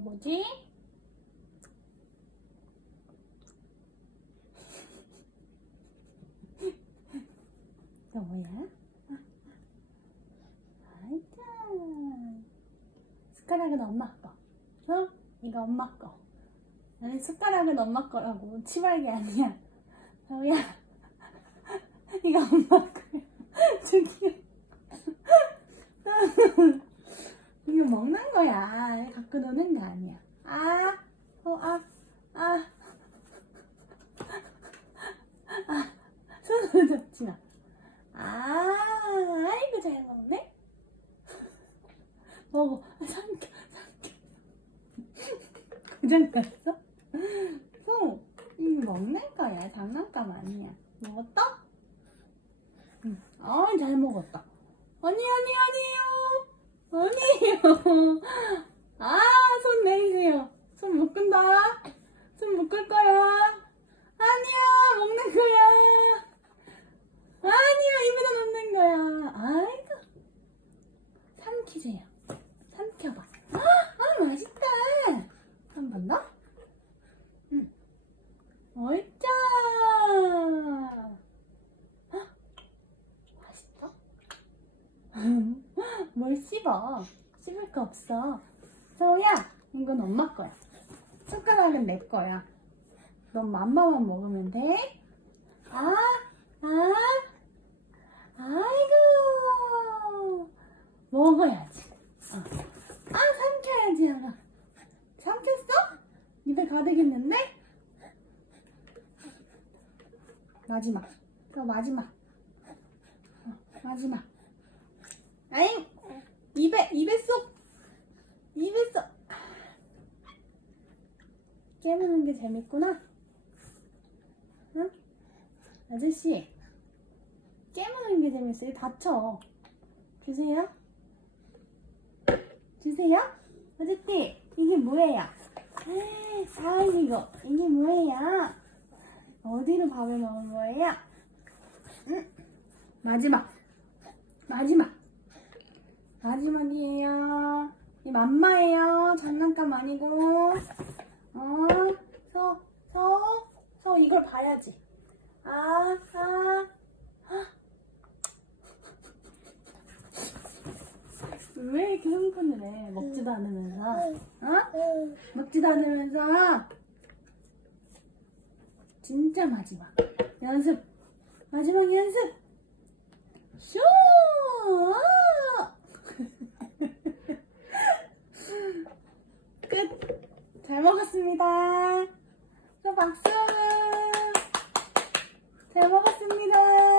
뭐지? 이거 뭐야? 아이자. 숟가락은 엄마 거. 어? 이거 엄마 거. 아니 숟가락은 엄마 거라고. 치발기 아니야. 저야. 이거 엄마 거야. 저기. 이거 먹는 거야. 갖고 노는 거 아니야. 아, 어, 아, 아. 아, 손으로 잡지 마. 아, 아이고, 잘 먹네? 먹어. 아, 삼켜, 삼켜. 고장 갔어? 송, 이거 먹는 거야. 장난감 아니야. 먹었다? 응. 아, 잘 먹었다. 아니, 아니, 아니에요. 아니에요. 아, 손 내리세요. 손 묶은다. 손 묶을 거야. 아니야, 먹는 거야. 아니야, 입에다 넣는 거야. 아이고. 삼키세요. 삼켜봐. 아, 아 맛있다. 한 번 더? 응. 옳자. 아, 맛있어? 뭘 씹어? 씹을 거 없어. 서우야, 이건 엄마 거야. 숟가락은 내 거야. 넌 맘마만 먹으면 돼. 아, 아, 아이고. 먹어야지. 어. 아, 삼켜야지, 하나. 삼켰어? 입에 가득했는데? 마지막. 또 마지막. 어, 마지막. 아잉! 입에, 입에 쏙! 입에 쏙! 깨무는 게 재밌구나. 응? 아저씨, 깨무는 게 재밌어요. 다쳐. 주세요. 주세요. 아저씨, 이게 뭐예요? 아, 이거, 이게 뭐예요? 어디로 밥을 먹은 거예요? 응? 마지막. 마지막. 마지막이에요. 이 맘마예요. 장난감 아니고. 어, 서, 서, 서, 이걸 봐야지. 아, 아, 왜 이렇게 흥분을 해? 먹지도 않으면서. 어? 먹지도 않으면서. 진짜 마지막. 연습. 마지막 연습. 쇼! 아! 끝. 잘 먹었습니다. 저 박수. 잘 먹었습니다.